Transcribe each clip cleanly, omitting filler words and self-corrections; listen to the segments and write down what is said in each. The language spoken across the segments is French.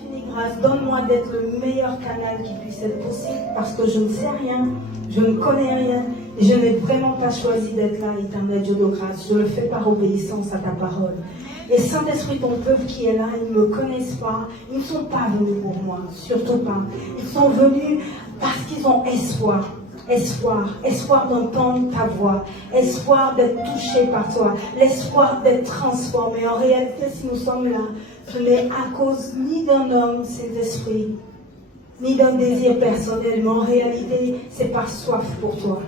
infinie grâce, donne-moi d'être le meilleur canal qui puisse être possible parce que je ne sais rien, je ne connais rien et je n'ai vraiment pas choisi d'être là, éternel Dieu de grâce. Je le fais par obéissance à ta parole. Et Saint-Esprit, ton peuple qui est là, ils ne me connaissent pas, ils ne sont pas venus pour moi, surtout pas. Ils sont venus parce qu'ils ont espoir. Espoir d'entendre ta voix, espoir d'être touché par toi, l'espoir d'être transformé. En réalité, si nous sommes là, ce n'est à cause ni d'un homme, Saint-Esprit, ni d'un désir personnel, mais en réalité, c'est par soif pour toi.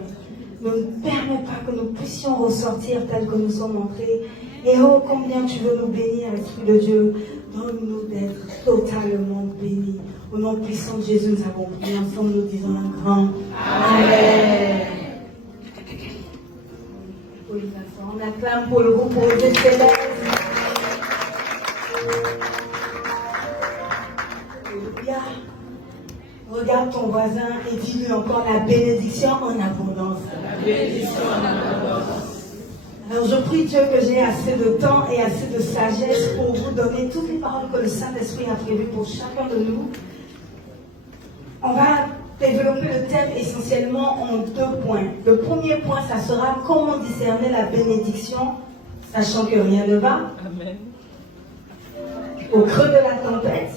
Ne permets pas que nous puissions ressortir tel que nous sommes entrés. Et oh, combien tu veux nous bénir, Esprit de Dieu. Donne-nous d'être totalement bénis. Au nom puissant de Jésus, nous avons prié ensemble, nous disons un grand Amen. On acclame pour le groupe Roger Céleste. Alléluia. Regarde ton voisin et dis-lui encore la bénédiction en abondance. La bénédiction en abondance. Alors je prie Dieu que j'ai assez de temps et assez de sagesse pour vous donner toutes les paroles que le Saint-Esprit a prévues pour chacun de nous. On va développer le thème essentiellement en 2 points. Le premier point, ça sera comment discerner la bénédiction, sachant que rien ne va. Amen. Au creux de la tempête.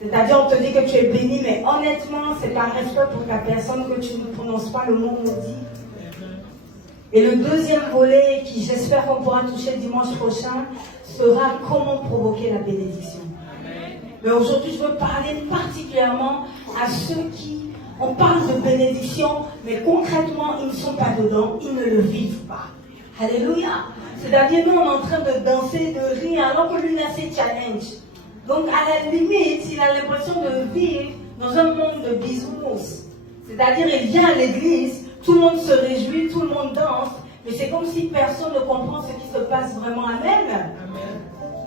C'est-à-dire, on te dit que tu es béni, mais honnêtement, c'est par respect pour ta personne que tu ne prononces pas le mot maudit. Et le deuxième volet, qui j'espère qu'on pourra toucher dimanche prochain, sera comment provoquer la bénédiction. Mais aujourd'hui, je veux parler particulièrement à ceux qui, on parle de bénédiction, mais concrètement, ils ne sont pas dedans, ils ne le vivent pas. Alléluia. C'est-à-dire, nous, on est en train de danser, de rire, alors que lui, il a ses challenges. Donc, à la limite, il a l'impression de vivre dans un monde de bisounours. C'est-à-dire, il vient à l'église, tout le monde se réjouit, tout le monde danse, mais c'est comme si personne ne comprend ce qui se passe vraiment. Amen. Amen.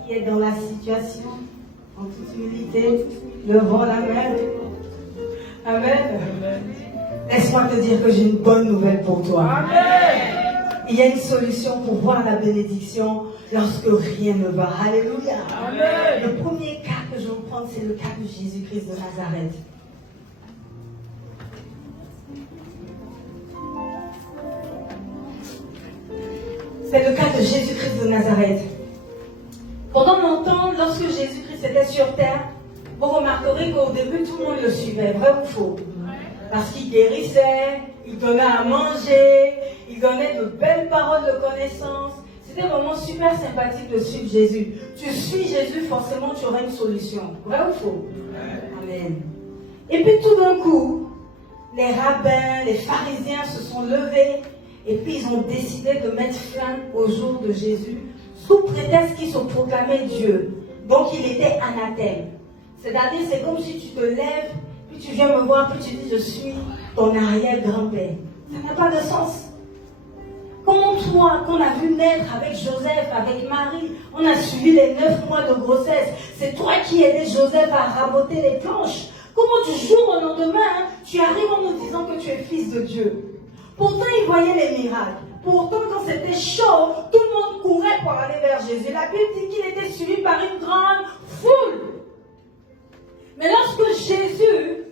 Qui est dans la situation, en toute humilité, levant la main. Amen. Amen. Laisse-moi te dire que j'ai une bonne nouvelle pour toi. Amen. Il y a une solution pour voir la bénédiction lorsque rien ne va. Alléluia. Amen. Le premier cas que je vais vous prendre, c'est le cas de Jésus-Christ de Nazareth. C'est le cas de Jésus-Christ de Nazareth. Pendant longtemps, lorsque Jésus-Christ était sur terre, vous remarquerez qu'au début, tout le monde le suivait, vrai ou faux? Parce qu'il guérissait, il donnait à manger, il donnait de belles paroles de connaissance. C'était vraiment super sympathique de suivre Jésus. Tu suis Jésus, forcément, tu auras une solution. Vrai ou faux? Amen. Et puis tout d'un coup, les rabbins, les pharisiens se sont levés et puis ils ont décidé de mettre fin au jour de Jésus sous prétexte qu'il se proclamait Dieu. Donc il était anathème. C'est-à-dire, c'est comme si tu te lèves, puis tu viens me voir, puis tu dis, je suis ton arrière-grand-père. Ça n'a pas de sens. Comment toi, qu'on a vu naître avec Joseph, avec Marie, on a suivi les 9 mois de grossesse, c'est toi qui aidais Joseph à raboter les planches. Comment du jour au lendemain, tu arrives en nous disant que tu es fils de Dieu? Pourtant, il voyait les miracles. Pourtant, quand c'était chaud, tout le monde courait pour aller vers Jésus. La Bible dit qu'il était suivi par une grande foule. Mais lorsque Jésus,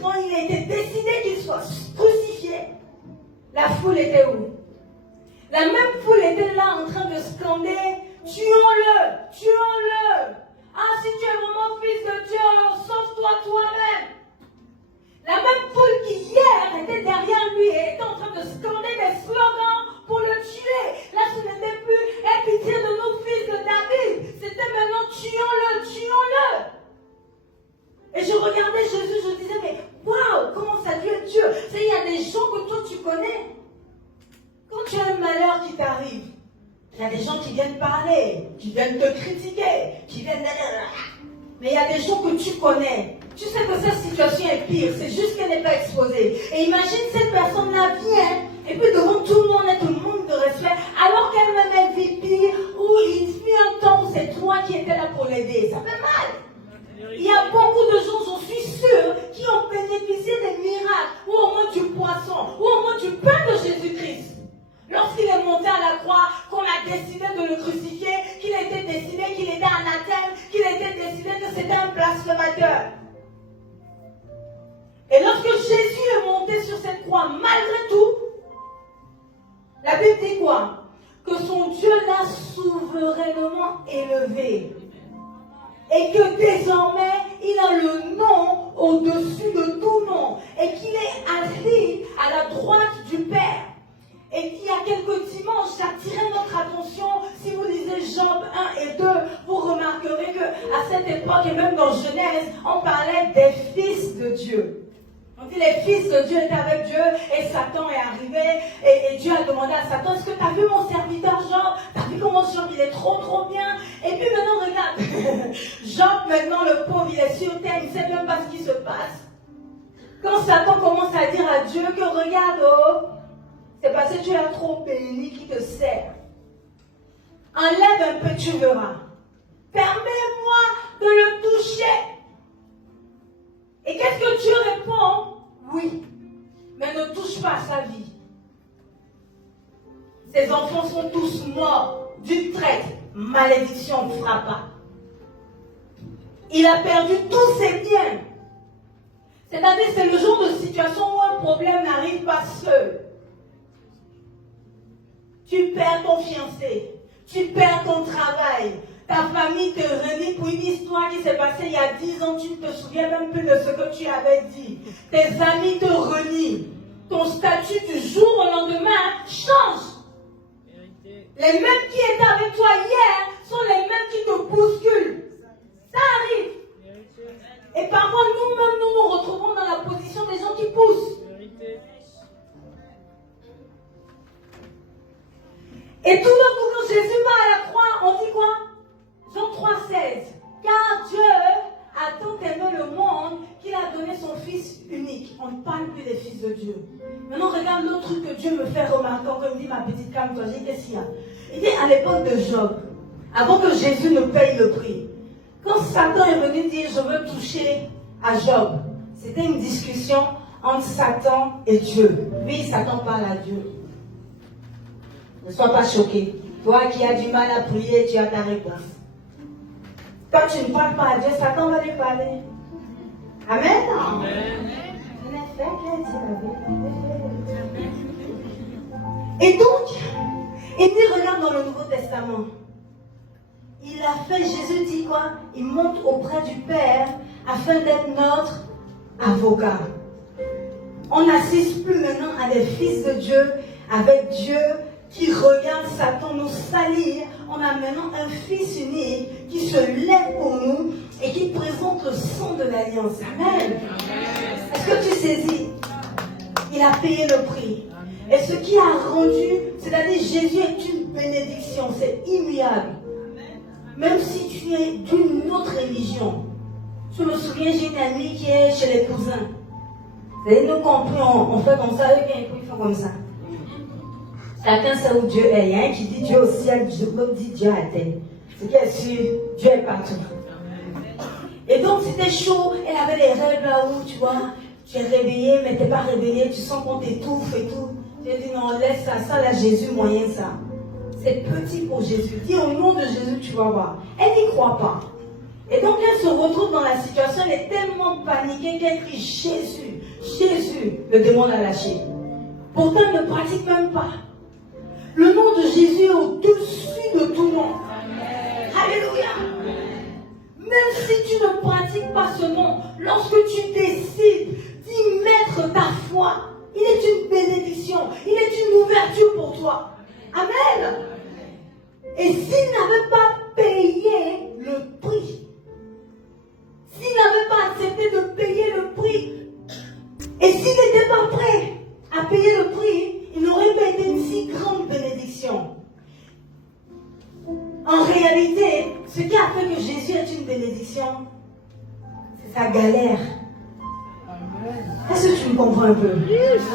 quand il a été décidé qu'il soit crucifié, la foule était où? La même foule était là en train de scander, tuons-le, tuons-le. Ah, si tu es vraiment fils de Dieu, alors sauve-toi toi-même. La même foule qui hier était derrière lui et était en train de scander des slogans pour le tuer. Là, ce n'était plus « Aie pitié de nous, fils de David ». C'était maintenant « Tuons-le, tuons-le ». Et je regardais Jésus, je disais « Mais waouh, comment ça peut être Dieu ?» Il y a des gens que toi tu connais. Quand tu as un malheur qui t'arrive, il y a des gens qui viennent parler, qui viennent te critiquer, qui viennent... Mais il y a des gens que tu connais. Tu sais que cette situation est pire, c'est juste qu'elle n'est pas exposée. Et imagine cette personne-là vient, et puis devant tout le monde, elle te manque de respect, alors qu'elle-même elle vit pire, où il fut un temps où c'est toi qui étais là pour l'aider. Ça fait mal. Il y a beaucoup de gens, j'en suis sûre, qui ont bénéficié des miracles, ou au moins du poisson, ou au moins du pain de Jésus-Christ. Lorsqu'il est monté à la croix, qu'on a décidé de le crucifier, qu'il était décidé qu'il était anathème, blasphémateur. Et lorsque Jésus est monté sur cette croix, malgré tout, la Bible dit quoi? Que son Dieu l'a souverainement élevé. Et que désormais, il a le nom au-dessus de tout nom. Et qu'il est assis à la droite du Père. Et qu'il y a quelques dimanches, j'attirais notre attention. Si vous lisez Job 1 et 2, vous remarquerez qu'à cette époque, et même dans Genèse, on parlait des fils de Dieu. On dit les fils de Dieu étaient avec Dieu et Satan est arrivé et Dieu a demandé à Satan, est-ce que tu as vu mon serviteur Job? Tu as vu comment Job il est trop bien? Et puis maintenant regarde, Job maintenant le pauvre il est sur terre, il ne sait même pas ce qui se passe. Quand Satan commence à dire à Dieu que regarde, oh, c'est parce que tu es trop béni qui te sert. Enlève un peu, tu verras. Permets-moi de le toucher. Et qu'est-ce que Dieu répond? Oui, mais ne touche pas à sa vie. Ses enfants sont tous morts d'une traite. Malédiction ne frappa. Il a perdu tous ses biens. C'est-à-dire, c'est le genre de situation où un problème n'arrive pas seul. Tu perds ton fiancé, tu perds ton travail. Ta famille te renie pour une histoire qui s'est passée il y a 10 ans. Tu ne te souviens même plus de ce que tu avais dit. Tes amis te renient. Ton statut du jour au lendemain change. Les mêmes qui étaient avec toi hier sont les mêmes qui te bousculent. Ça arrive. Et parfois nous-mêmes, nous retrouvons dans la position des gens qui poussent. Et tout d'un coup, quand Jésus va à la croix, on dit quoi? Jean 3,16. Car Dieu a tant aimé le monde qu'il a donné son Fils unique. On ne parle plus des fils de Dieu. Maintenant, regarde l'autre truc que Dieu me fait remarquer, comme dit ma petite femme, quand j'ai dit, qu'est-ce qu'il y a? Il dit à l'époque de Job, avant que Jésus ne paye le prix, quand Satan est venu dire, je veux toucher à Job, c'était une discussion entre Satan et Dieu. Oui, Satan parle à Dieu. Ne sois pas choqué. Toi qui as du mal à prier, tu as ta réponse. Quand tu ne parles pas à Dieu, Satan va lui parler. Amen. Et donc, il dit, regarde dans le Nouveau Testament. Il a fait, Jésus dit quoi? Il monte auprès du Père afin d'être notre avocat. On n'assiste plus maintenant à des fils de Dieu avec Dieu qui regarde Satan nous salir. On a maintenant un Fils unique qui se lève pour nous et qui présente le sang de l'alliance. Amen. Est-ce que tu saisis? Il a payé le prix. Et ce qui a rendu, c'est-à-dire Jésus est une bénédiction, c'est immuable. Même si tu es d'une autre religion. Je me souviens, j'ai une amie qui est chez les cousins. Vous savez, nous quand on fait comme ça, eux ils font comme ça. Chacun sait où Dieu est. Il y a un qui dit Dieu au ciel, l'autre dit Dieu à terre. Ce qui est sûr, Dieu est partout. Et donc c'était chaud, elle avait les rêves là où tu vois, tu es réveillé, mais tu n'es pas réveillé, tu sens qu'on t'étouffe et tout. J'ai dit non, laisse ça là, Jésus, moyen ça. C'est petit pour Jésus. Dis au nom de Jésus, tu vas voir. Elle n'y croit pas. Et donc elle se retrouve dans la situation, elle est tellement paniquée qu'elle crie Jésus, Jésus, le démon l'a lâché. Pourtant elle ne pratique même pas. Le nom de Jésus est au-dessus de tout nom. Alléluia. Même si tu ne pratiques pas ce nom, lorsque tu décides d'y mettre ta foi, il est une bénédiction, il est une ouverture pour toi. Amen. Et s'il n'avait pas payé le prix, s'il n'avait pas accepté de payer le prix, et s'il n'était pas prêt à payer le prix, il n'aurait pas été une si grande bénédiction. En réalité, ce qui a fait que Jésus est une bénédiction, c'est sa galère. Est-ce que tu me comprends un peu?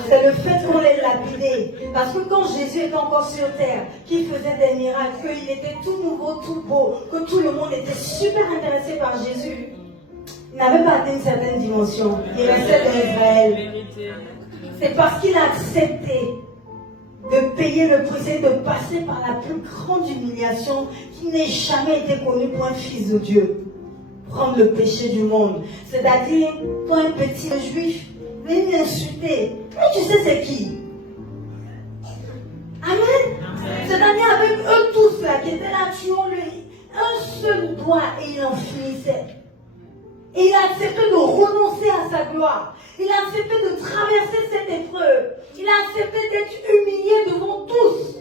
C'est le fait qu'on l'ait lapidé. Parce que quand Jésus était encore sur terre, qu'il faisait des miracles, qu'il était tout nouveau, tout beau, que tout le monde était super intéressé par Jésus, il n'avait pas atteint une certaine dimension. Il restait dans Israël. C'est parce qu'il a accepté de payer le prix, c'est de passer par la plus grande humiliation qui n'ait jamais été connue pour un fils de Dieu. prendre le péché du monde. C'est-à-dire, toi, un petit juif, venu m'insulter. Mais tu sais c'est qui? Amen. C'est-à-dire avec eux tous là, qui étaient là, tuons-le. Un seul doigt et il en finissait. Et il a accepté de renoncer à sa gloire. Il a accepté de traverser cette épreuve. Il a accepté d'être humilié devant tous.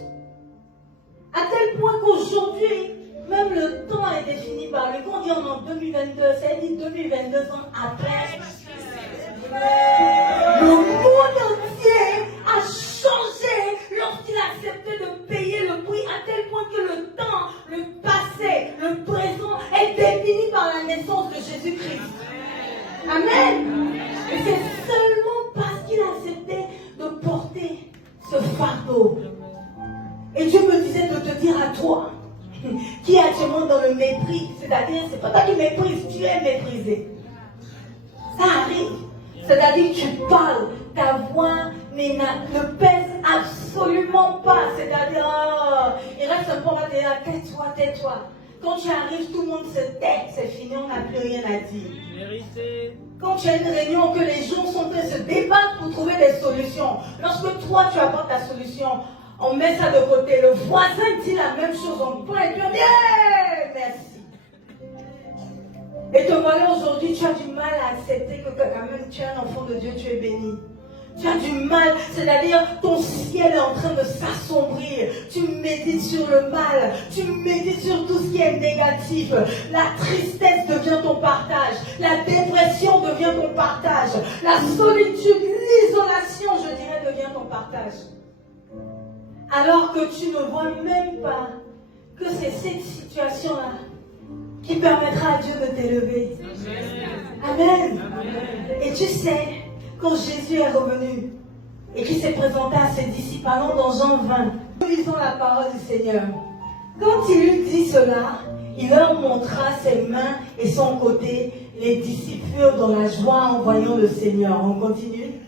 À tel point qu'aujourd'hui, même le temps est défini par lui. Quand on dit en 2022, ça dit 2022 ans après. Le monde entier a changé lorsqu'il a accepté de payer le prix, à tel point que le temps, le passé, le présent est défini par la naissance de Jésus-Christ. Amen. Et c'est seulement parce qu'il a accepté de porter ce fardeau. Et Dieu me disait de te dire à toi, qui est actuellement dans le mépris, c'est-à-dire, c'est pas toi qui méprises, tu es méprisé. Ça arrive. C'est-à-dire que tu parles, ta voix ne pèse absolument pas. C'est-à-dire, il reste un peu à dire, tais-toi, tais-toi. Quand tu arrives, tout le monde se tait, c'est fini, on n'a plus rien à dire. Vérité. Quand tu as une réunion, que les gens sont en train de se débattre pour trouver des solutions, lorsque toi tu apportes la solution, on met ça de côté. Le voisin dit la même chose, on prend et puis on dit hey, merci. Et te voilà aujourd'hui, tu as du mal à accepter que quand même tu es un enfant de Dieu, tu es béni. Tu as du mal, c'est-à-dire ton ciel est en train de s'assombrir. Tu médites sur le mal, tu médites sur tout ce qui est négatif. La tristesse devient ton partage, la dépression devient ton partage, la solitude, l'isolation, je dirais, devient ton partage. Alors que tu ne vois même pas que c'est cette situation-là qui permettra à Dieu de t'élever. Amen. Et tu sais, quand Jésus est revenu et qu'il s'est présenté à ses disciples, allons dans Jean 20, nous lisons la parole du Seigneur. Quand il eut dit cela, il leur montra ses mains et son côté. Les disciples furent dans la joie en voyant le Seigneur. On continue.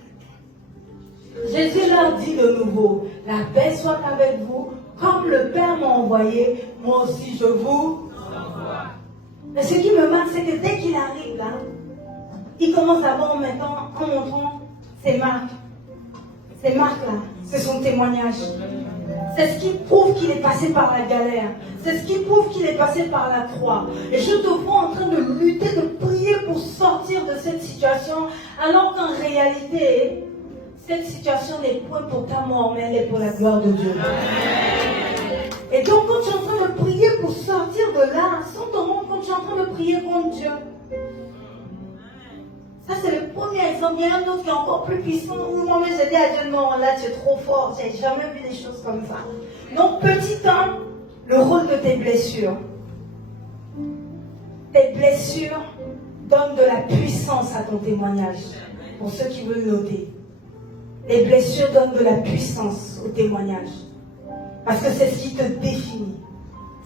Jésus leur dit de nouveau, la paix soit avec vous, comme le Père m'a envoyé, moi aussi je vous envoie. Mais ce qui me marque, c'est que dès qu'il arrive là, il commence d'abord en montrant ses marques. Ces marques-là, c'est son témoignage. C'est ce qui prouve qu'il est passé par la galère. C'est ce qui prouve qu'il est passé par la croix. Et je te vois en train de lutter, de prier pour sortir de cette situation, alors qu'en réalité, cette situation n'est point pour ta mort, mais elle est pour la gloire de Dieu. Et donc, quand tu es en train de prier pour sortir de là, sans te rendre compte, tu es en train de prier contre Dieu. Ça, c'est le premier exemple. Il y a un autre qui est encore plus puissant. Où moi-même, j'ai dit à Dieu, non, là, tu es trop fort. J'ai jamais vu des choses comme ça. Donc, petit 1, le rôle de tes blessures. Tes blessures donnent de la puissance à ton témoignage. Pour ceux qui veulent noter. Les blessures donnent de la puissance au témoignage. Parce que c'est ce qui te définit.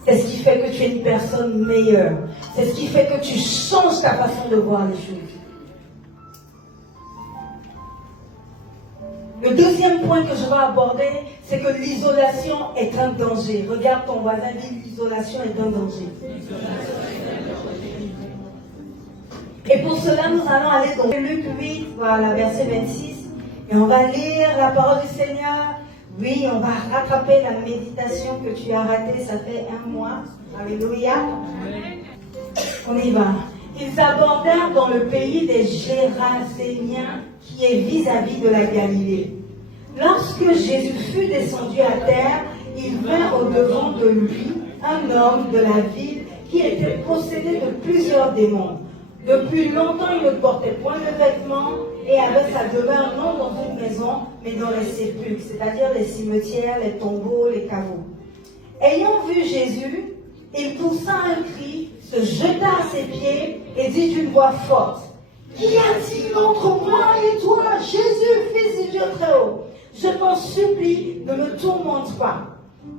C'est ce qui fait que tu es une personne meilleure. C'est ce qui fait que tu changes ta façon de voir les choses. Le deuxième point que je vais aborder, c'est que l'isolation est un danger. Regarde ton voisin, dit l'isolation est un danger. Et pour cela, nous allons aller dans Luc 8, voilà, verset 26. Et on va lire la parole du Seigneur. Oui, on va rattraper la méditation que tu as ratée, ça fait 1 mois. Alléluia. On y va. Ils abordèrent dans le pays des Géraséniens, qui est vis-à-vis de la Galilée. Lorsque Jésus fut descendu à terre, il vint au-devant de lui un homme de la ville qui était possédé de plusieurs démons. Depuis longtemps, il ne portait point de vêtements et avait sa demeure non dans une maison, mais dans les sépulcres, c'est-à-dire les cimetières, les tombeaux, les caveaux. Ayant vu Jésus, il poussa un cri, se jeta à ses pieds et dit d'une voix forte, « Qu'y a-t-il entre moi et toi, Jésus, fils du Dieu très haut? Je t'en supplie, ne me tourmente pas. »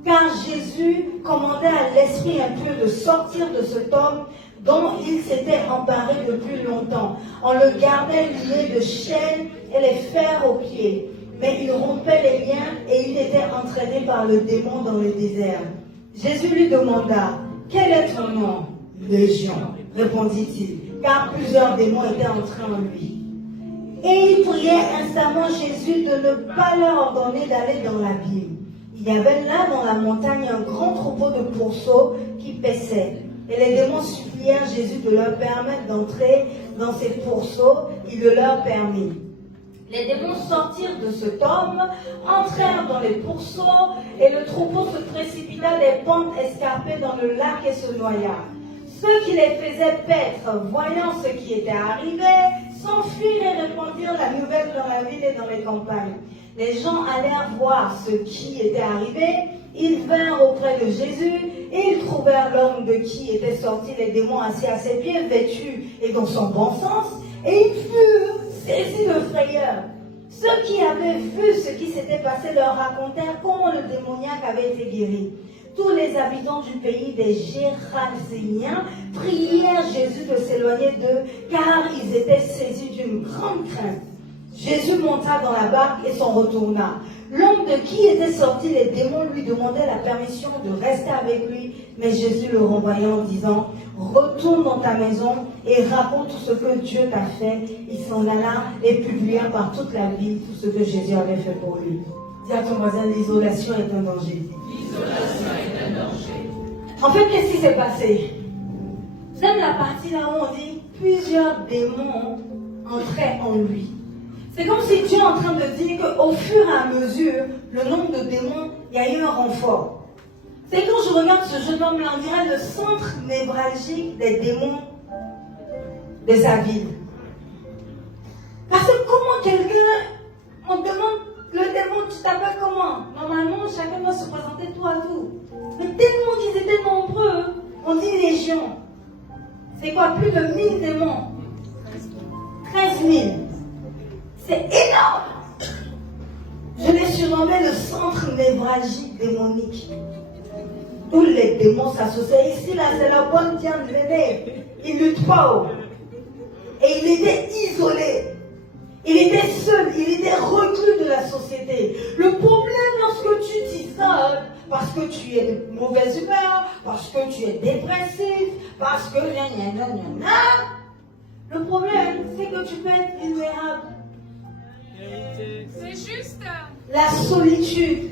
Car Jésus commandait à l'esprit impur de sortir de cet homme dont il s'était emparé depuis longtemps. On le gardait lié de chaînes et les fers aux pieds. Mais il rompait les liens et il était entraîné par le démon dans le désert. Jésus lui demanda, « Quel est ton nom ?» légions, répondit-il, car plusieurs démons étaient entrés en lui. Et il priait instamment Jésus de ne pas leur ordonner d'aller dans l'abîme. Il y avait là dans la montagne un grand troupeau de pourceaux qui paissaient. Et les démons supplièrent Jésus de leur permettre d'entrer dans ces pourceaux. Il le leur permit. Les démons sortirent de cet homme, entrèrent dans les pourceaux, et le troupeau se précipita des pentes escarpées dans le lac et se noya. Ceux qui les faisaient paître, voyant ce qui était arrivé, s'enfuirent et répandirent la nouvelle dans la ville et dans les campagnes. Les gens allèrent voir ce qui était arrivé. Ils vinrent auprès de Jésus et ils trouvèrent l'homme de qui étaient sortis les démons assis à ses pieds, vêtu et dans son bon sens, et ils furent saisis de frayeur. Ceux qui avaient vu ce qui s'était passé leur racontèrent comment le démoniaque avait été guéri. Tous les habitants du pays des Géraséniens prièrent Jésus de s'éloigner d'eux, car ils étaient saisis d'une grande crainte. Jésus monta dans la barque et s'en retourna. L'homme de qui étaient sortis les démons lui demandait la permission de rester avec lui, mais Jésus le renvoya en disant « Retourne dans ta maison et raconte tout ce que Dieu t'a fait. » Il s'en alla et publia par toute la ville tout ce que Jésus avait fait pour lui. Dis à ton voisin, l'isolation est un danger. L'isolation est un danger. En fait, qu'est-ce qui s'est passé? Vous savez la partie là où on dit plusieurs démons entraient en lui. C'est comme si Dieu est en train de dire qu'au fur et à mesure, le nombre de démons, il y a eu un renfort. C'est quand je regarde ce jeune homme-là, on dirait le centre névralgique des démons de sa ville. Parce que comment quelqu'un, on demande, le démon, tu t'appelles comment? Normalement, chacun doit se présenter tout à tout. Mais tellement qu'ils étaient nombreux, on dit légion. C'est quoi? Plus de 1000 démons. 13 000. C'est énorme. Je l'ai surnommé le centre névralgique démonique. Tous les démons s'associaient. Ici, là, c'est la bonne Diane Véné. Il ne lutte pas. Et il était isolé. Il était seul. Il était reclus de la société. Le problème lorsque tu t'isoles, parce que tu es de mauvaise humeur, parce que tu es dépressif, parce que le problème, c'est que tu peux être vulnérable. C'est juste. La solitude,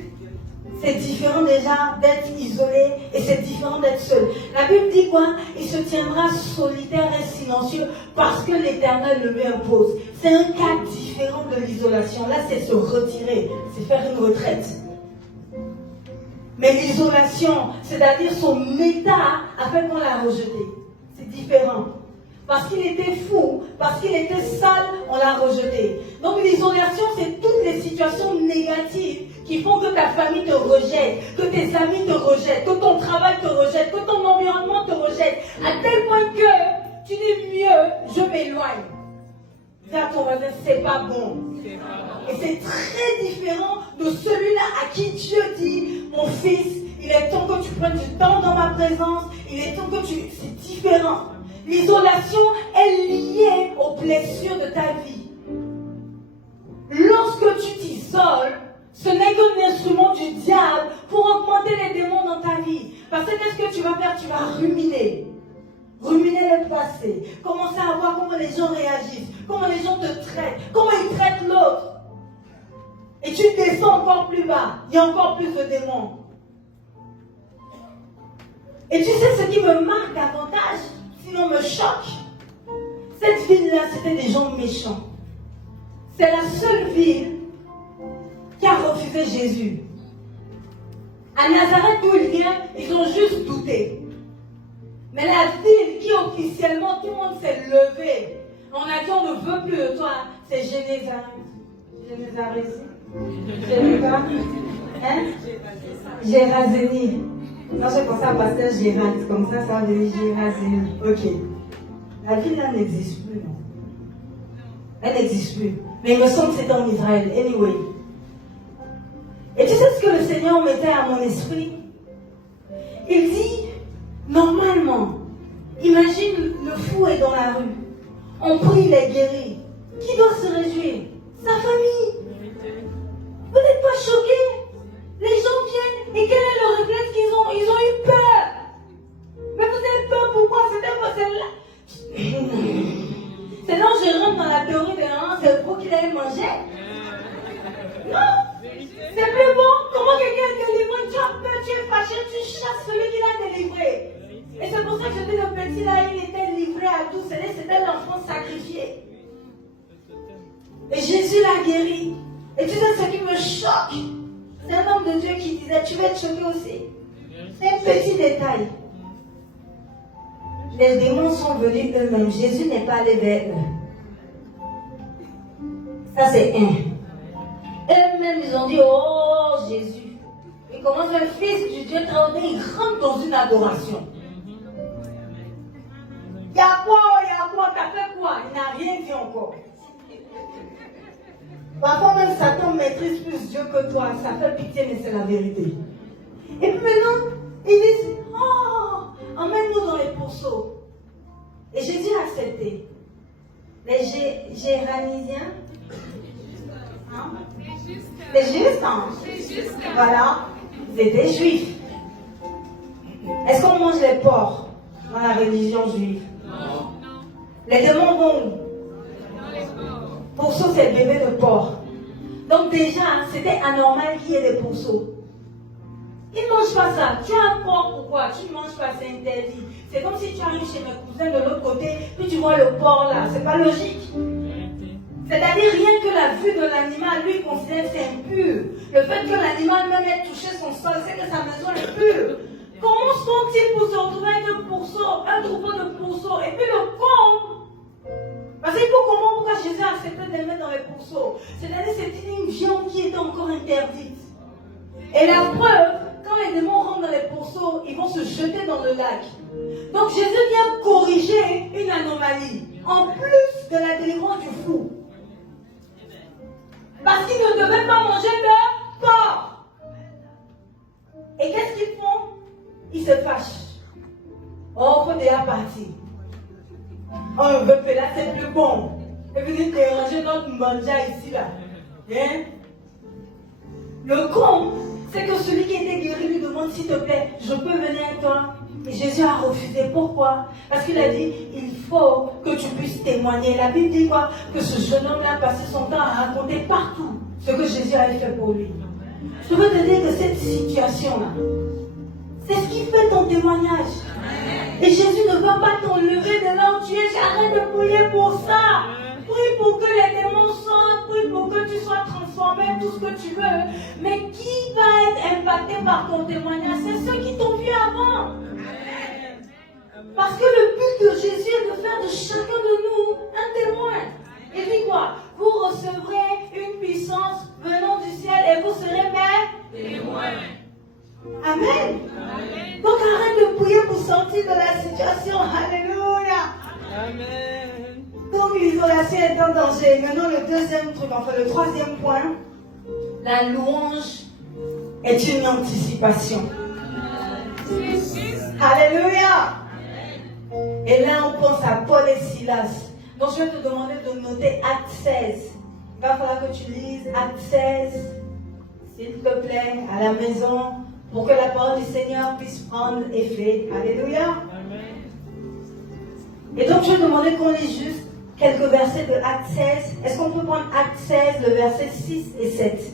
c'est différent déjà d'être isolé et c'est différent d'être seul. La Bible dit quoi? Il se tiendra solitaire et silencieux parce que l'Éternel le lui impose. C'est un cas différent de l'isolation. Là, c'est se retirer, c'est faire une retraite. Mais l'isolation, c'est-à-dire son état, a fait qu'on l'a rejeté. C'est différent. Parce qu'il était fou, parce qu'il était sale, on l'a rejeté. Donc l'isolation, c'est toutes les situations négatives qui font que ta famille te rejette, que tes amis te rejettent, que ton travail te rejette, que ton environnement te rejette, à tel point que tu dis mieux, je m'éloigne. Dis à ton voisin, c'est pas bon. Et c'est très différent de celui-là à qui Dieu dit, mon fils, il est temps que tu prennes du temps dans ma présence, il est temps que tu... C'est différent. L'isolation est liée aux blessures de ta vie. Lorsque tu t'isoles, ce n'est qu'un instrument du diable pour augmenter les démons dans ta vie. Parce que qu'est-ce que tu vas faire? Tu vas ruminer. Ruminer le passé. Commencer à voir comment les gens réagissent, comment les gens te traitent, comment ils traitent l'autre. Et tu descends encore plus bas. Il y a encore plus de démons. Et tu sais ce qui me marque davantage, sinon me choque. Cette ville-là, c'était des gens méchants. C'est la seule ville qui a refusé Jésus. À Nazareth, d'où il vient, ils ont juste douté. Mais la ville qui officiellement, tout le monde s'est levé. On a dit, on ne veut plus de toi. C'est Génézareth. Hein? Gérasénie. Non, je pensais à pasteur Gérald. Comme ça veut dire Gérasénie. Ok. La ville là n'existe plus, non? Elle n'existe plus. Mais il me semble que c'était en Israël. Anyway. Et tu sais ce que le Seigneur mettait à mon esprit? Il dit, normalement, imagine le fou est dans la rue. On prie, il est guéri. Qui doit se réjouir? Sa famille. Vous n'êtes pas choqués? Les gens viennent et quel est le réflexe qu'ils ont? Ils ont eu peur. Mais vous avez peur pourquoi? C'est petit-là, il était livré à tout. C'était l'enfant sacrifié. Et Jésus l'a guéri. Et tu sais ce qui me choque? C'est un homme de Dieu qui disait, tu vas être choqué aussi. C'est un petit détail. Les démons sont venus eux-mêmes. Jésus n'est pas allé vers eux. Ça c'est un. Eux-mêmes, ils ont dit, oh Jésus. Et comment un fils du Dieu très haut, il rentre dans une adoration. Il y a quoi? T'as fait quoi? Il n'a rien dit encore. Parfois même Satan maîtrise plus Dieu que toi. Ça fait pitié, mais c'est la vérité. Et puis maintenant, ils disent, oh, emmène-nous dans les pourceaux. Et Jésus a accepté. Les Géranisiens, hein? Les justes, hein? Voilà, ils étaient juifs. Est-ce qu'on mange les porcs dans la religion juive? Non. Les démons vont où? Pourceau, c'est le bébé de porc. Donc déjà, c'était anormal qu'il y ait des pourceaux. Ils ne mangent pas ça. Tu as un porc, pourquoi? Tu ne manges pas, c'est interdit. C'est comme si tu arrives chez mes cousins de l'autre côté, puis tu vois le porc là. C'est pas logique. C'est-à-dire rien que la vue de l'animal, lui, considère que c'est impur. Le fait que l'animal même ait touché son sol, c'est que sa maison est pure. Comment sont-ils pour se retrouver avec un troupeau de pourceaux? Et puis le comble. Parce qu'il faut comprendre pourquoi Jésus a accepté de les mettre dans les pourceaux. C'est-à-dire que c'était une viande qui était encore interdite. Et la preuve, quand les démons rentrent dans les pourceaux, ils vont se jeter dans le lac. Donc Jésus vient corriger une anomalie, en plus de la délivrance du fou. Parce qu'ils ne devaient pas manger de porc. Et qu'est-ce qu'ils font? Ils se fâchent. Oh, il faut déjà partir. Oh, on veut que là, c'est plus bon. Et venez déranger notre manja ici, là. Hein? Le comble, c'est que celui qui était guéri lui demande, s'il te plaît, je peux venir avec toi? Et Jésus a refusé. Pourquoi? Parce qu'il a dit, il faut que tu puisses témoigner. La Bible dit quoi? Que ce jeune homme-là a passé son temps à raconter partout ce que Jésus avait fait pour lui. Je veux te dire que cette situation-là, c'est ce qui fait ton témoignage. Et Jésus ne va pas t'enlever de là où tu es. J'arrête de prier pour ça. Prie pour que les démons sortent. Prie pour que tu sois transformé, tout ce que tu veux. Mais qui va être impacté par ton témoignage? C'est ceux qui t'ont vu avant. Parce que le but de Jésus est de faire de chacun de nous un témoin. Il dit quoi? Vous recevrez une puissance venant du ciel et vous serez mes témoins. Amen. Donc arrête de prier pour sortir de la situation. Alléluia. Amen. Donc l'isolation est en danger. Maintenant le deuxième truc, enfin le troisième point, la louange est une anticipation. Alléluia. Et là on pense à Paul et Silas. Donc je vais te demander de noter Acte 16. Il va falloir que tu lises Acte 16, s'il te plaît, à la maison, pour que la parole du Seigneur puisse prendre effet. Alléluia. Amen. Et donc je vais demander qu'on lise juste quelques versets de Acte 16. Est-ce qu'on peut prendre Acte 16, le verset 6 et 7?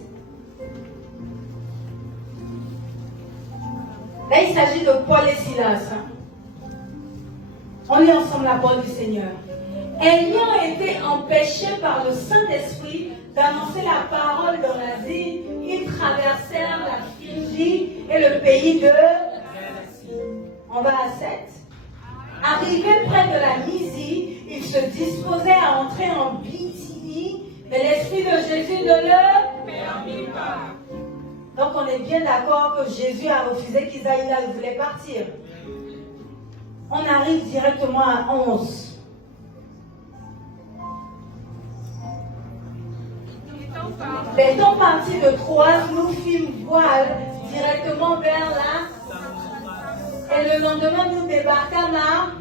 Là il s'agit de Paul et Silas. On lit ensemble la parole du Seigneur. Ayant été empêchés par le Saint-Esprit d'annoncer la parole dans l'Asie, ils traversèrent la Phrygie et le pays de Galatie. On va à 7. Arrivés près de la Mysie, ils se disposaient à entrer en Bithynie, mais l'Esprit de Jésus ne le permit pas. Donc on est bien d'accord que Jésus a refusé qu'ils aillent là où ils voulaient partir. On arrive directement à 11. Étant partis de Troas, nous fîmes voile directement vers là. Et le lendemain, nous débarquâmes à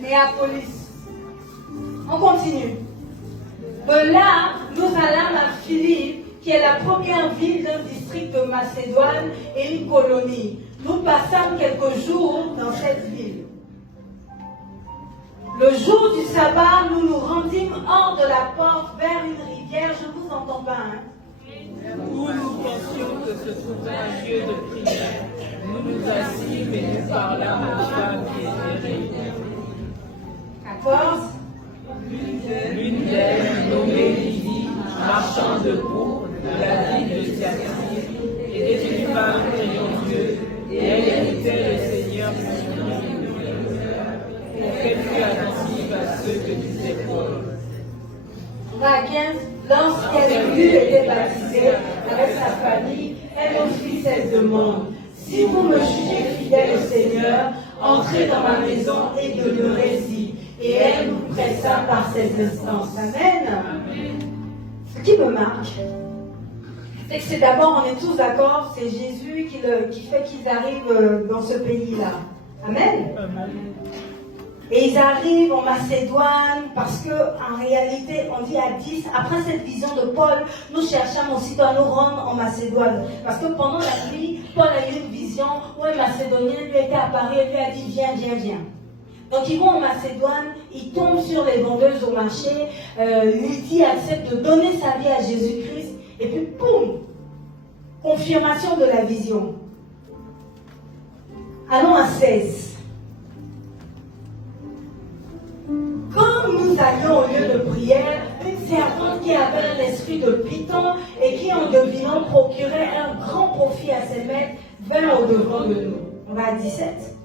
Néapolis. On continue. De là, nous allâmes à Philippe, qui est la première ville d'un district de Macédoine et une colonie. Nous passâmes quelques jours dans cette ville. Le jour du sabbat, nous nous rendîmes hors de la porte vers une rivière. Je ne vous entends pas, hein? Où nous pensions que se trouvait un lieu de prière. Nous nous assîmes et nous parlâmes aux femmes qui étaient réunies. 14. L'une d'elles, nommée Lydie, marchand de pourpre de la ville de Thyatire, était une femme craignant Dieu, et elle héritait le Seigneur pour qu'elle fût attentive à ce que disait Paul. On va à 15. Lorsqu'elle eut été baptisée avec sa famille, elle fit cette demande. Si vous me jugez fidèle au Seigneur, entrez dans ma maison et demeurez-y. Et elle nous pressa par cette instance. Amen. Ce qui me marque, c'est que c'est d'abord, on est tous d'accord, c'est Jésus qui fait qu'ils arrivent dans ce pays-là. Amen. Et ils arrivent en Macédoine parce que en réalité, on dit à 10, après cette vision de Paul, nous cherchons aussi à nous rendre en Macédoine. Parce que pendant la nuit, Paul a eu une vision où un Macédonien lui était apparu et lui a dit viens, viens, viens. Donc ils vont en Macédoine, ils tombent sur les vendeuses au marché, Lydie accepte de donner sa vie à Jésus-Christ, et puis boum, confirmation de la vision. Allons à 16. Quand nous allions au lieu de prière, une servante qui avait un esprit de python et qui en devinant procurait un grand profit à ses maîtres vint au devant de nous. On va à 17.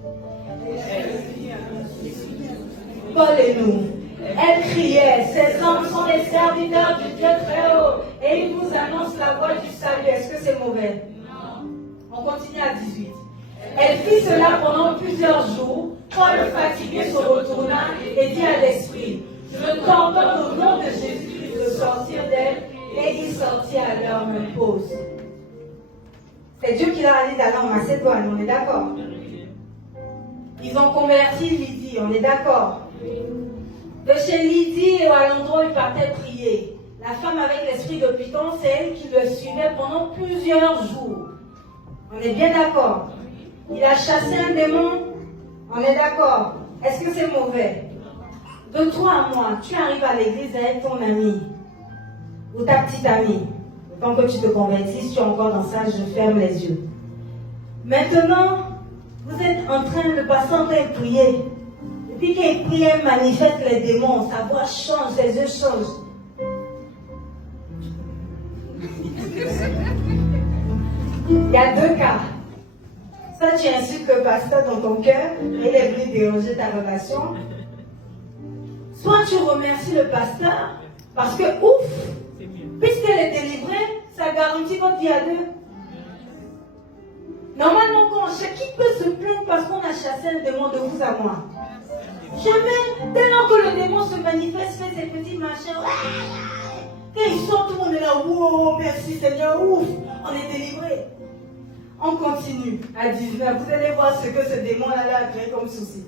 Paul et nous. Elle criait, ces hommes sont les serviteurs du Dieu très haut et ils nous annoncent la voie du salut. Est-ce que c'est mauvais? Non. On continue à 18. Elle fit cela pendant plusieurs jours. Paul, fatigué, se retourna et dit à l'esprit, je t'ordonne au nom de Jésus de sortir d'elle, et il sortit à leur même pause. C'est Dieu qui leur a dit d'aller en Macédoine, on est d'accord? Ils ont converti Lydie, on est d'accord? De chez Lydie à l'endroit où il partait prier, la femme avec l'esprit de python, c'est elle qui le suivait pendant plusieurs jours. On est bien d'accord? Il a chassé un démon, on est d'accord? Est-ce que c'est mauvais? De toi à moi, tu arrives à l'église avec ton ami ou ta petite amie. Tant que tu te convertisses, tu es encore dans ça, je ferme les yeux. Maintenant, vous êtes en train de passer en train de prier. Et puis quand il prie, elle manifeste les démons, sa voix change, ses yeux changent. Il y a deux cas. Ça, tu insultes le pasteur dans ton cœur et il est venu déranger ta relation. Soit tu remercies le pasteur parce que, ouf, puisqu'elle est délivrée, ça garantit votre vie à deux. Normalement, quand qui peut se plaindre parce qu'on a chassé un démon de vous à moi? Jamais. Dès lors que le démon se manifeste, fait ses petits machins. Quand il sort, tout le monde est là. Wow, merci Seigneur, ouf, on est délivré. On continue à 19. Vous allez voir ce que ce démon-là a créé comme souci.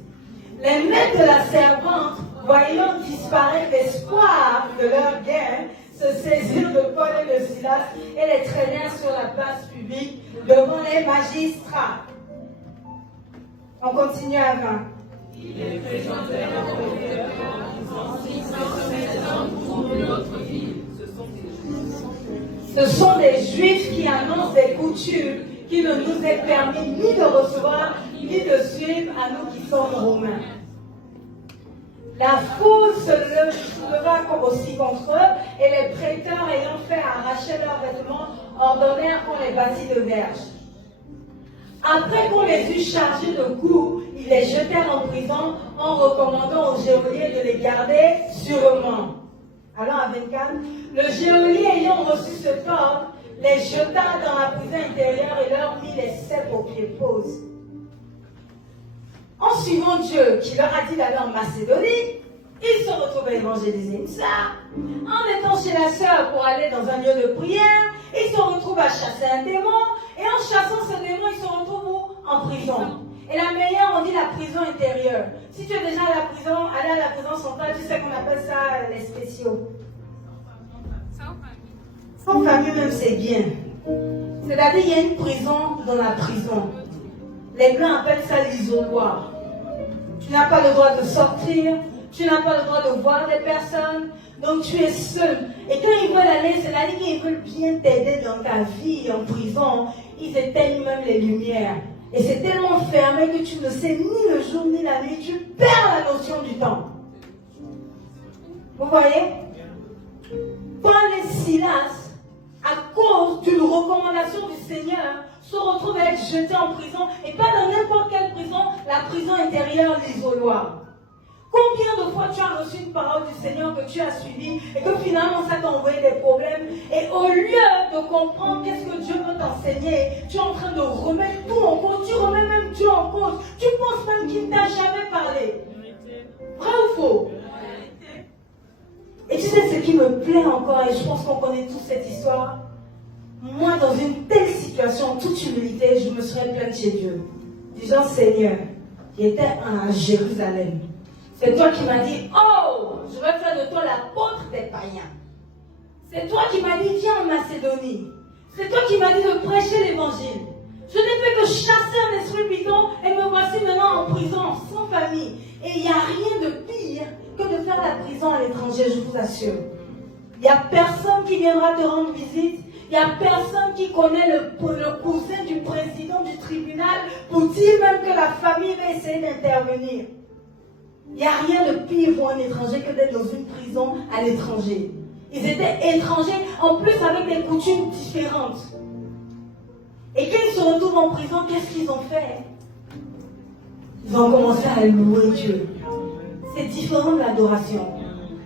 Les maîtres de la servante, voyant disparaître l'espoir de leur gain, se saisirent de Paul et de Silas et les traînèrent sur la place publique devant les magistrats. On continue à 20. Ils les présentèrent au procureur en disant, ces hommes pour notre ville. Ce sont des Juifs qui annoncent des coutumes qui ne nous est permis ni de recevoir, ni de suivre à nous qui sommes romains. La foule se leva aussi contre eux, et les prêteurs ayant fait arracher leurs vêtements, ordonnèrent qu'on les bâtît de verges. Après qu'on les eut chargés de coups, ils les jetèrent en prison en recommandant aux geôliers de les garder sûrement. Alors à 24, le geôlier ayant reçu ce ordre, les jeta dans la prison intérieure et leur mit les cèpes aux pieds. Pause. En suivant Dieu qui leur a dit d'aller en Macédonie, ils se retrouvent à évangéliser une sœur. En étant chez la sœur pour aller dans un lieu de prière, ils se retrouvent à chasser un démon. Et en chassant ce démon, ils se retrouvent en prison. Et la meilleure, on dit la prison intérieure. Si tu es déjà à la prison, aller à la prison centrale, tu sais qu'on appelle ça les spéciaux. Sans famille même, c'est bien. C'est-à-dire, il y a une prison dans la prison. Les Blancs appellent ça l'isoloir. Tu n'as pas le droit de sortir, tu n'as pas le droit de voir des personnes, donc tu es seul. Et quand ils veulent aller, c'est-à-dire qu'ils veulent bien t'aider dans ta vie en prison, ils éteignent même les lumières. Et c'est tellement fermé que tu ne sais ni le jour ni la nuit. Tu perds la notion du temps. Vous voyez? Paul et Silas, à cause d'une recommandation du Seigneur, se retrouvent à être jetés en prison. Et pas dans n'importe quelle prison, la prison intérieure, l'isoloir. Combien de fois tu as reçu une parole du Seigneur que tu as suivie et que finalement ça t'a envoyé des problèmes et au lieu de comprendre qu'est-ce que Dieu veut t'enseigner, tu es en train de remettre tout en cause, tu remets même Dieu en cause, tu penses même qu'il ne t'a jamais parlé. Vrai ou faux? Et tu sais ce qui me plaît encore, et je pense qu'on connaît tous cette histoire. Moi, dans une telle situation, en toute humilité, je me serais plainte chez Dieu, disant Seigneur, qui était à Jérusalem. C'est toi qui m'as dit, oh, je vais faire de toi l'apôtre des païens. C'est toi qui m'as dit, viens en Macédonie. C'est toi qui m'as dit de prêcher l'évangile. Je n'ai fait que chasser un esprit python et me voici maintenant en prison, sans famille. Et il n'y a rien de pire que de faire la prison à l'étranger, je vous assure. Il n'y a personne qui viendra te rendre visite. Il n'y a personne qui connaît le cousin du président du tribunal pour dire même que la famille va essayer d'intervenir. Il n'y a rien de pire pour un étranger que d'être dans une prison à l'étranger. Ils étaient étrangers, en plus avec des coutumes différentes. Et quand ils se retrouvent en prison, qu'est-ce qu'ils ont fait? Ils ont commencé à louer Dieu. C'est différent de l'adoration.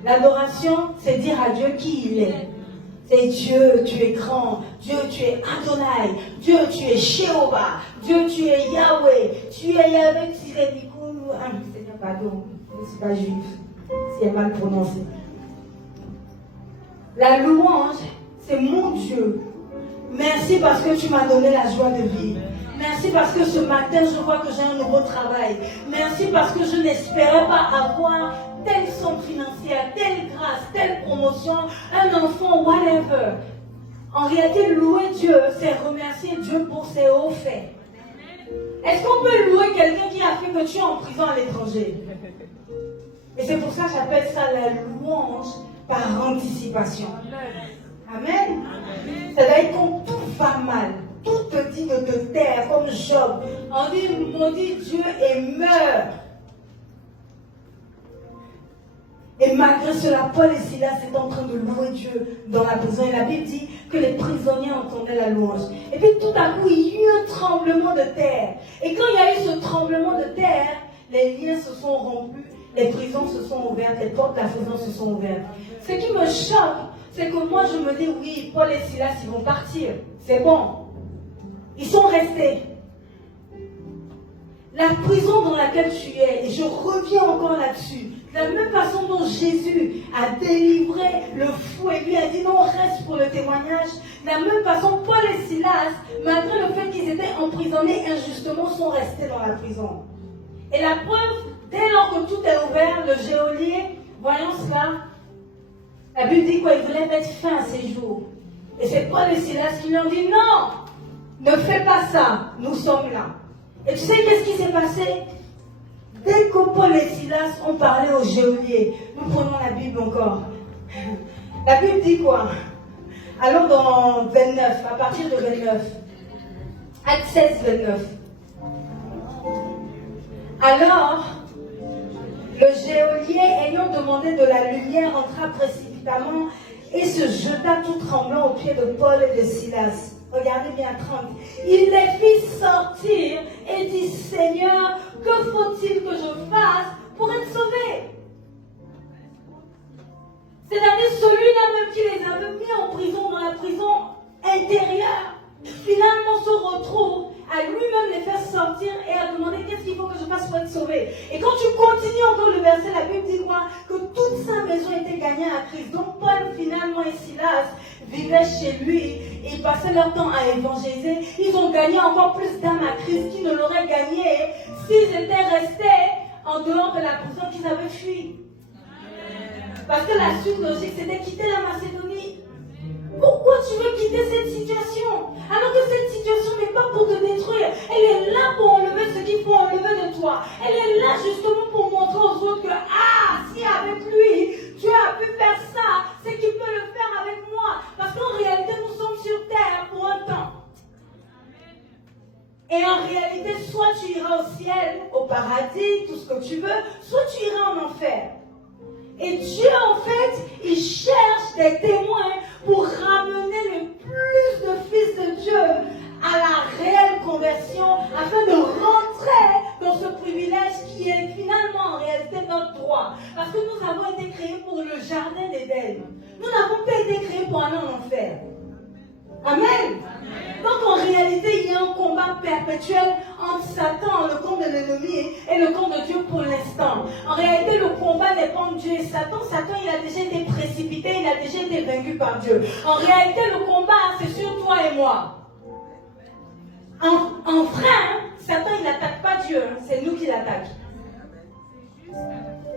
L'adoration, c'est dire à Dieu qui il est. C'est Dieu, tu es grand. Dieu, tu es Adonai. Dieu, tu es Jéhovah. Dieu, tu es Yahweh. Tu es Yahweh Tirenikou. Seigneur, pardon. Je ne suis pas juif. C'est mal prononcé. La louange, c'est mon Dieu. Merci parce que tu m'as donné la joie de vivre. Merci parce que ce matin, je vois que j'ai un nouveau travail. Merci parce que je n'espérais pas avoir telle somme financière, telle grâce, telle promotion, un enfant, whatever. En réalité, louer Dieu, c'est remercier Dieu pour ses hauts faits. Est-ce qu'on peut louer quelqu'un qui a fait que tu es en prison à l'étranger? Et c'est pour ça que j'appelle ça la louange par anticipation. Amen. Ça doit être quand tout va mal. Tout te dit de te taire, comme Job. On dit, maudit Dieu et meurt. Et malgré cela, Paul et Silas étaient en train de louer Dieu dans la prison. Et la Bible dit que les prisonniers entendaient la louange. Et puis tout à coup, il y eut un tremblement de terre. Et quand il y a eu ce tremblement de terre, les liens se sont rompus, les prisons se sont ouvertes, les portes de la prison se sont ouvertes. Ce qui me choque, c'est que moi je me dis, oui, Paul et Silas, ils vont partir. C'est bon. Ils sont restés. La prison dans laquelle tu es, et je reviens encore là-dessus, de la même façon dont Jésus a délivré le fou et lui a dit non, reste pour le témoignage, de la même façon, Paul et Silas, malgré le fait qu'ils étaient emprisonnés injustement, sont restés dans la prison. Et la preuve, dès lors que tout est ouvert, le geôlier, voyant cela, la Bible dit quoi? Il voulait mettre fin à ses jours. Et c'est Paul et Silas qui lui ont dit non, ne fais pas ça, nous sommes là. Et tu sais qu'est-ce qui s'est passé? Dès que Paul et Silas ont parlé au geôlier, nous prenons la Bible encore. La Bible dit quoi? Allons dans 29, à partir de 29. Actes 16, 29. Alors, le geôlier, ayant demandé de la lumière, entra précipitamment et se jeta tout tremblant aux pieds de Paul et de Silas. Regardez bien 30. Il les fit sortir et dit, Seigneur, que faut-il que je fasse pour être sauvé? C'est-à-dire celui-là même qui les avait mis en prison, dans la prison intérieure, finalement se retrouve à lui-même les faire sortir et à demander qu'est-ce qu'il faut que je fasse pour être sauvé. Et quand tu continues encore le verset, la Bible dit quoi? Que toute sa maison était gagnée à Christ. Donc Paul finalement et Silas vivaient chez lui et ils passaient leur temps à évangéliser. Ils ont gagné encore plus d'âmes à Christ qu'ils ne l'auraient gagné s'ils étaient restés en dehors de la prison qu'ils avaient fui. Parce que la suite logique, c'était quitter la Macédonie. Pourquoi tu veux quitter cette situation? Alors que cette situation n'est pas pour te détruire. Elle est là pour enlever ce qu'il faut enlever de toi. Elle est là justement pour montrer aux autres que, si avec lui, tu as pu faire ça, c'est qu'il peut le faire avec moi. Parce qu'en réalité, nous sommes sur terre pour un temps. Et en réalité, paradis, tout ce que tu veux, soit tu iras en enfer. Et Dieu, en fait, il cherche des témoins pour ramener le plus de fils de Dieu à la réelle conversion, afin de rentrer dans ce privilège qui est finalement en réalité notre droit. Parce que nous avons été créés pour le jardin d'Éden. Nous n'avons pas été créés pour aller en enfer. Amen. Donc en réalité, il y a un combat perpétuel entre Satan, le camp de l'ennemi, et le camp de Dieu pour l'instant. En réalité, le combat n'est pas entre Dieu et Satan. Satan, il a déjà été précipité, il a déjà été vaincu par Dieu. En réalité, le combat, c'est sur toi et moi. En vrai, Satan, il n'attaque pas Dieu, c'est nous qui l'attaquons.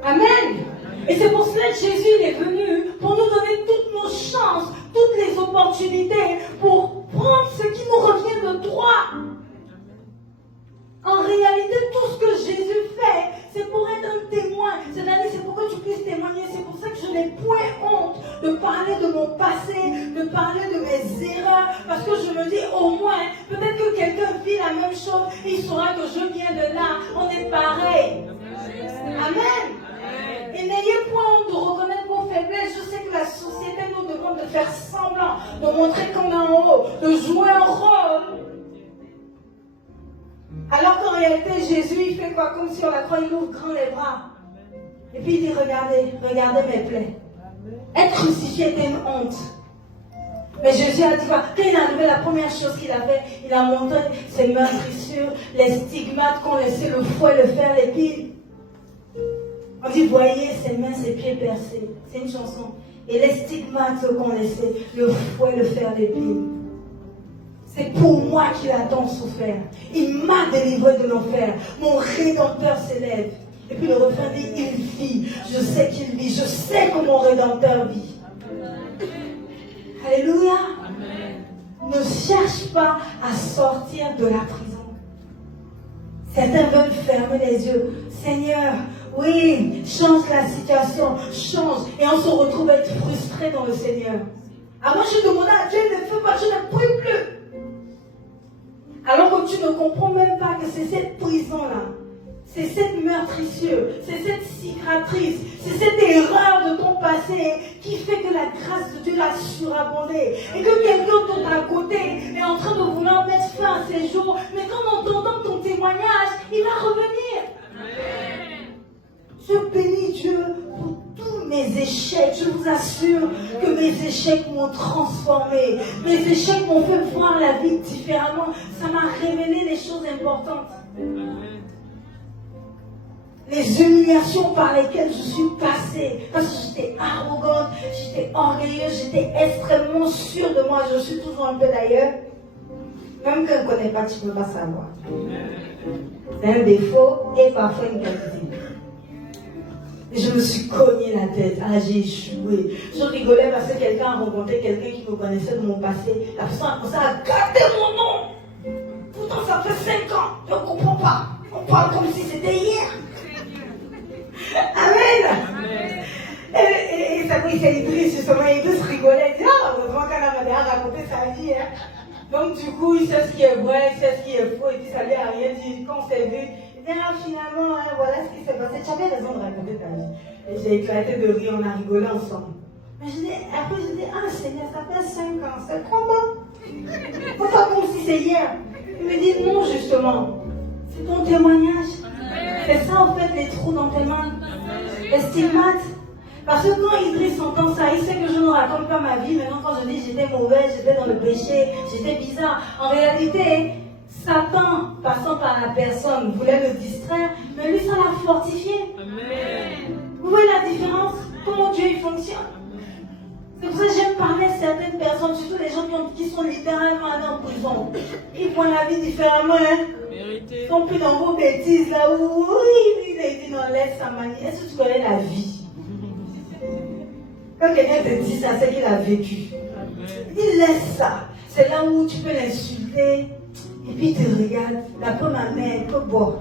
Amen. Et c'est pour cela que Jésus est venu pour nous donner toutes nos chances, toutes les opportunités pour prendre ce qui nous revient de droit. En réalité, tout ce que Jésus fait, c'est pour être un témoin. C'est-à-dire, c'est pour que tu puisses témoigner. C'est pour ça que je n'ai point honte de parler de mon passé, de parler de mes erreurs. Parce que je me dis, au moins, peut-être que quelqu'un vit la même chose et il saura que je viens de là. On est pareil. Amen. Et n'ayez point honte de reconnaître vos faiblesses. Je sais que la société nous demande de faire semblant, de montrer qu'on est en haut, de jouer un rôle. Alors qu'en réalité, Jésus, il fait quoi? Comme si on la croix, il ouvre grand les bras. Et puis il dit, regardez mes plaies. Être crucifié était une honte. Mais Jésus a dit quoi? Quand il est arrivé, la première chose qu'il a fait, il a montré ses meurtrissures, les stigmates qu'ont laissé le fouet, le fer, l'épine. On dit, voyez ses mains, ses pieds percés. C'est une chanson. Et les stigmates qu'ont laissé le fouet, le fer, l'épine. C'est pour moi qu'il a tant souffert. Il m'a délivré de l'enfer. Mon Rédempteur s'élève. Et puis le refrain dit, il vit. Je sais qu'il vit. Je sais que mon Rédempteur vit. Alléluia. Amen. Ne cherche pas à sortir de la prison. Certains veulent fermer les yeux. Seigneur, oui, change la situation, change. Et on se retrouve à être frustré dans le Seigneur. Avant, je demandais à Dieu, ne fais pas, je ne prie plus. Alors que tu ne comprends même pas que c'est cette prison-là, c'est cette meurtrissure, c'est cette cicatrice, c'est cette erreur de ton passé qui fait que la grâce de Dieu l'a surabondé. Et que quelqu'un d'autre à côté est en train de vouloir mettre fin à ses jours, mais qu'en entendant ton témoignage, il va revenir. Amen. Je bénis Dieu pour tous mes échecs. Je vous assure que mes échecs m'ont transformé. Mes échecs m'ont fait voir la vie différemment. Ça m'a révélé les choses importantes. Les humiliations par lesquelles je suis passée. Parce que j'étais arrogante, j'étais orgueilleuse, j'étais extrêmement sûre de moi. Je suis toujours un peu d'ailleurs. Même qu'on ne connaît pas, tu ne peux pas savoir. C'est un défaut et parfois une qualité. Et je me suis cogné la tête. Ah, j'ai échoué. Je rigolais parce que quelqu'un a rencontré quelqu'un qui me connaissait de mon passé. La personne a commencé à garder mon nom. Pourtant, ça fait 5 ans. Je ne comprends pas. On parle comme si c'était hier. Amen. Amen. Et ça oui, c'est Idriss, justement. Idriss rigolait. Il dit, ah, heureusement qu'elle m'a déjà raconté sa vie. Hein. Donc, du coup, il sait ce qui est vrai, il sait ce qui est faux. Et puis, ça lui a rien dit. Quand on s'est vu, finalement, hein, voilà ce qui s'est passé. Tu avais raison de raconter ta vie. Et j'ai éclaté de rire, on a rigolé ensemble. Mais après, je dis, ah Seigneur, ça fait 5 ans, c'est comment? Pourquoi comme si c'est hier? Il me dit, non, justement. C'est ton témoignage. C'est ça, en fait, les trous dans tes mains. Les stigmates. Parce que quand Idriss entend ça, il sait que je ne raconte pas ma vie. Maintenant, quand je dis j'étais mauvaise, j'étais dans le péché, j'étais bizarre. En réalité, Satan, passant par la personne, voulait le distraire, mais lui, ça l'a fortifié. Amen. Vous voyez la différence? Comment Dieu il fonctionne? C'est pour ça que j'aime parler à certaines personnes, surtout les gens qui sont littéralement allés en prison. Ils font la vie différemment, hein? Ils sont plus dans vos bêtises, là où, oui, il a dit non, laisse sa manière. Est-ce que tu connais la vie? Quand quelqu'un te dit ça, c'est qu'il a vécu. Il dit laisse ça. C'est là où tu peux l'insulter. Et puis il te regarde. D'après ma mère, que bon.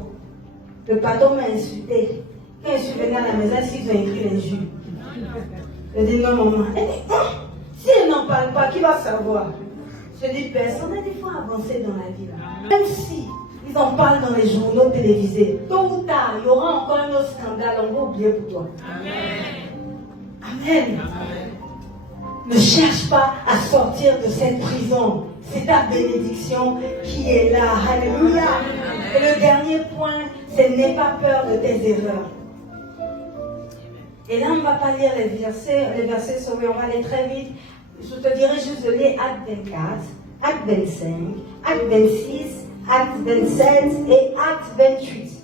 Le patron m'a insulté. Quand je suis venue à la maison, ils ont écrit l'injure. Je dis non, maman. Elle dit, si elle n'en parle pas, qui va savoir? Je dis personne. Il faut avancer dans la vie là. Même si Ils en parlent dans les journaux télévisés. Tôt ou tard, il y aura encore un autre scandale. On va oublier pour toi. Amen. Amen. Ne cherche pas à sortir de cette prison. C'est ta bénédiction qui est là. Alléluia. Et le dernier point, c'est n'aie pas peur de tes erreurs. Et là, on ne va pas lire les versets sauvés, on va aller très vite. Je te dirai juste de lire Acte 24, Acte 25, Acte 26, Acte 27 et Acte 28.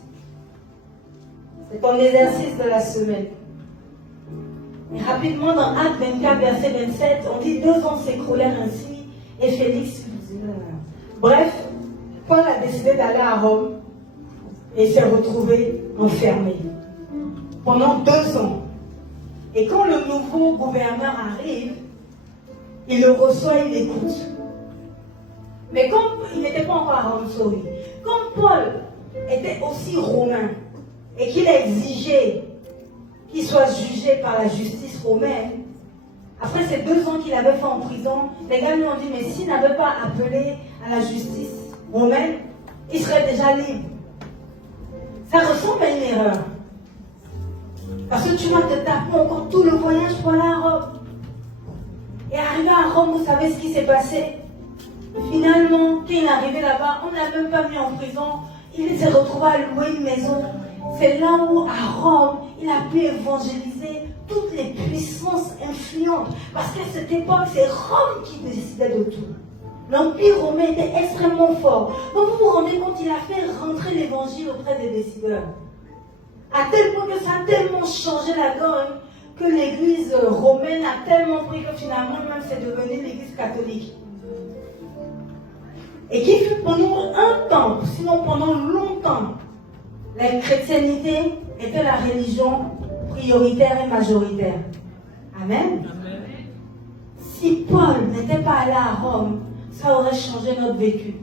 C'est ton exercice de la semaine. Et rapidement, dans Acte 24, verset 27, on dit 2 ans s'écroulèrent ainsi et Félix. Bref, Paul a décidé d'aller à Rome et s'est retrouvé enfermé pendant 2 ans. Et quand le nouveau gouverneur arrive, il le reçoit, il l'écoute. Mais comme il n'était pas encore à Rome, comme Paul était aussi romain et qu'il a exigé qu'il soit jugé par la justice romaine, après ces 2 ans qu'il avait fait en prison, les gars lui ont dit, mais s'il n'avait pas appelé à la justice romaine, il serait déjà libre. Ça ressemble à une erreur. Parce que tu vas te taper encore tout le voyage pour aller à Rome. Et arrivé à Rome, vous savez ce qui s'est passé? Finalement, quand il est arrivé là-bas, on ne l'a même pas mis en prison. Il s'est retrouvé à louer une maison. C'est là où, à Rome, il a pu évangéliser toutes les puissances influentes. Parce qu'à cette époque, c'est Rome qui décidait de tout. L'Empire romain était extrêmement fort. Donc vous vous rendez compte, il a fait rentrer l'évangile auprès des décideurs. À tel point que ça a tellement changé la donne que l'église romaine a tellement pris que finalement même c'est devenu l'église catholique. Et qui fut pendant un temps, sinon pendant longtemps, la chrétienté était la religion prioritaire et majoritaire. Amen. Amen. Si Paul n'était pas allé à Rome, ça aurait changé notre vécu.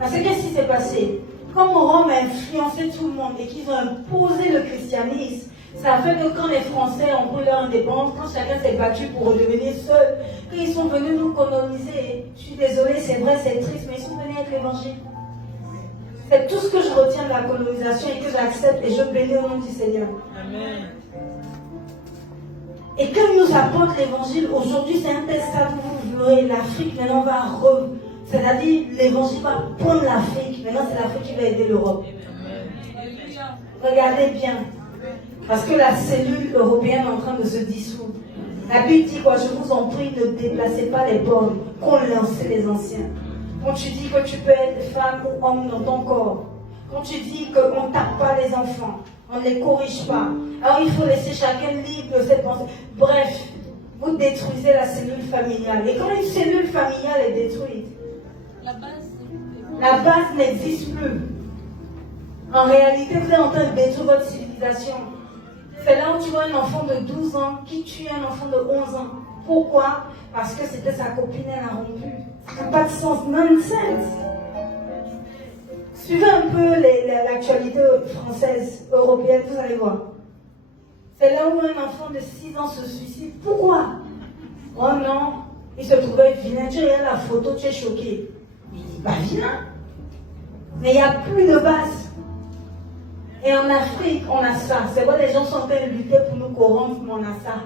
Parce que qu'est-ce qui s'est passé? Comme Rome a influencé tout le monde et qu'ils ont imposé le christianisme, ça a fait que quand les Français ont pris leur indépendance, quand chacun s'est battu pour redevenir seul, quand ils sont venus nous coloniser, je suis désolée, c'est vrai, c'est triste, mais ils sont venus avec l'évangile. C'est tout ce que je retiens de la colonisation et que j'accepte et je bénis au nom du Seigneur. Amen. Et quand ils nous apportent l'évangile, aujourd'hui c'est un test à vous verrez, l'Afrique maintenant va c'est-à-dire l'évangile va prendre l'Afrique, maintenant c'est l'Afrique qui va aider l'Europe. Regardez bien, parce que la cellule européenne est en train de se dissoudre. La Bible dit quoi? Je vous en prie, ne déplacez pas les bornes qu'ont lancé les anciens. Quand tu dis que tu peux être femme ou homme dans ton corps, quand tu dis qu'on ne tape pas les enfants, on ne les corrige pas, alors il faut laisser chacun libre de ses pensées. Bref, vous détruisez la cellule familiale. Et quand une cellule familiale est détruite, la base n'existe plus. En réalité, vous êtes en train de détruire votre civilisation. C'est là où tu vois un enfant de 12 ans qui tue un enfant de 11 ans. Pourquoi? Parce que c'était sa copine, elle a rompu. Ça n'a pas de sens. Nonsense. Suivez un peu l'actualité française, européenne, vous allez voir. C'est là où un enfant de 6 ans se suicide. Pourquoi? Oh non, il se trouvait vilain. Tu regardes la photo, tu es choqué. Mais il n'est pas vilain. Mais il n'y a plus de base. Et en Afrique, on a ça. C'est vrai, les gens sont en train de lutter pour nous corrompre, mais on a ça.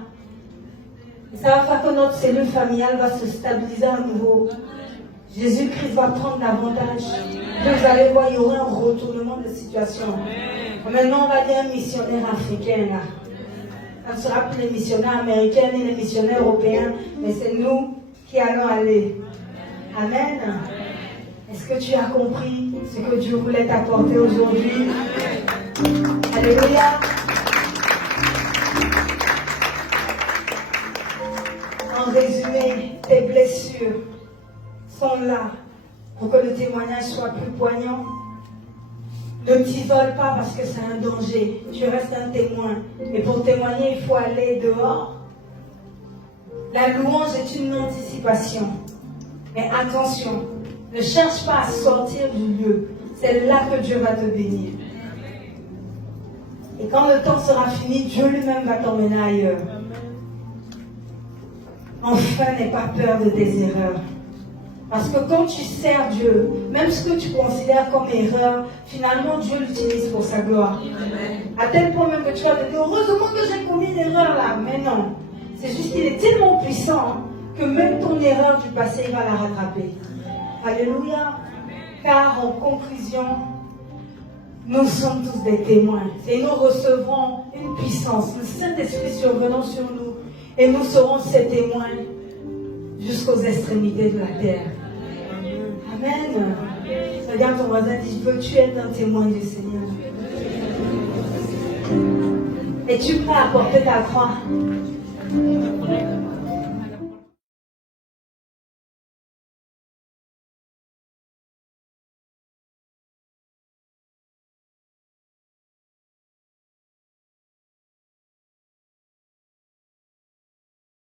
Et ça va faire que notre cellule familiale va se stabiliser à nouveau. Jésus-Christ va prendre l'avantage. Vous allez voir, il y aura un retournement de situation. Maintenant, on va dire un missionnaire africain. Là. Ça ne sera plus les missionnaires américains ni les missionnaires européens, mais c'est nous qui allons aller. Amen. Est-ce que tu as compris ce que Dieu voulait t'apporter aujourd'hui? Alléluia. En résumé, tes blessures sont là pour que le témoignage soit plus poignant. Ne t'isole pas parce que c'est un danger. Tu restes un témoin. Et pour témoigner, il faut aller dehors. La louange est une anticipation. Mais attention, ne cherche pas à sortir du lieu. C'est là que Dieu va te bénir. Et quand le temps sera fini, Dieu lui-même va t'emmener ailleurs. Enfin, n'aie pas peur de tes erreurs. Parce que quand tu sers Dieu, même ce que tu considères comme erreur, finalement Dieu l'utilise pour sa gloire. Amen. À tel point même que tu vas te dire, heureusement que j'ai commis une erreur là. Mais non, c'est juste qu'il est tellement puissant que même ton erreur du passé, il va la rattraper. Alléluia. Car en conclusion, nous sommes tous des témoins. Et nous recevrons une puissance, le Saint-Esprit survenant sur nous. Et nous serons ces témoins jusqu'aux extrémités de la terre. Amen. Regarde ton voisin, dis, veux-tu être un témoin du Seigneur? Es-tu prêt à porter ta croix?